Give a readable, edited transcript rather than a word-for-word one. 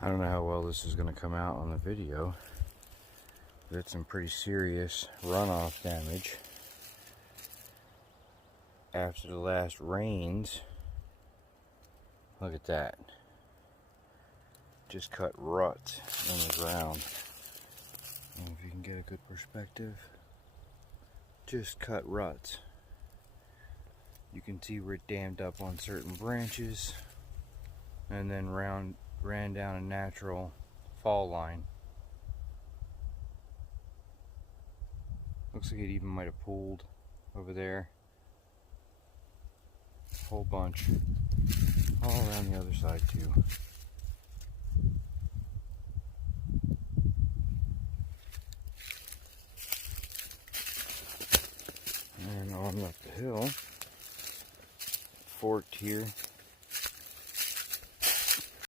I don't know how well this is going to come out on the video, but it's some pretty serious runoff damage after the last rains. Look at that. Just cut ruts in the ground. I don't know if you can get a good perspective. Just cut ruts. You can see where it dammed up on certain branches and then ran down a natural fall line. Looks like it even might have pooled over there. A whole bunch. All around the other side too. And on up the hill, forked here,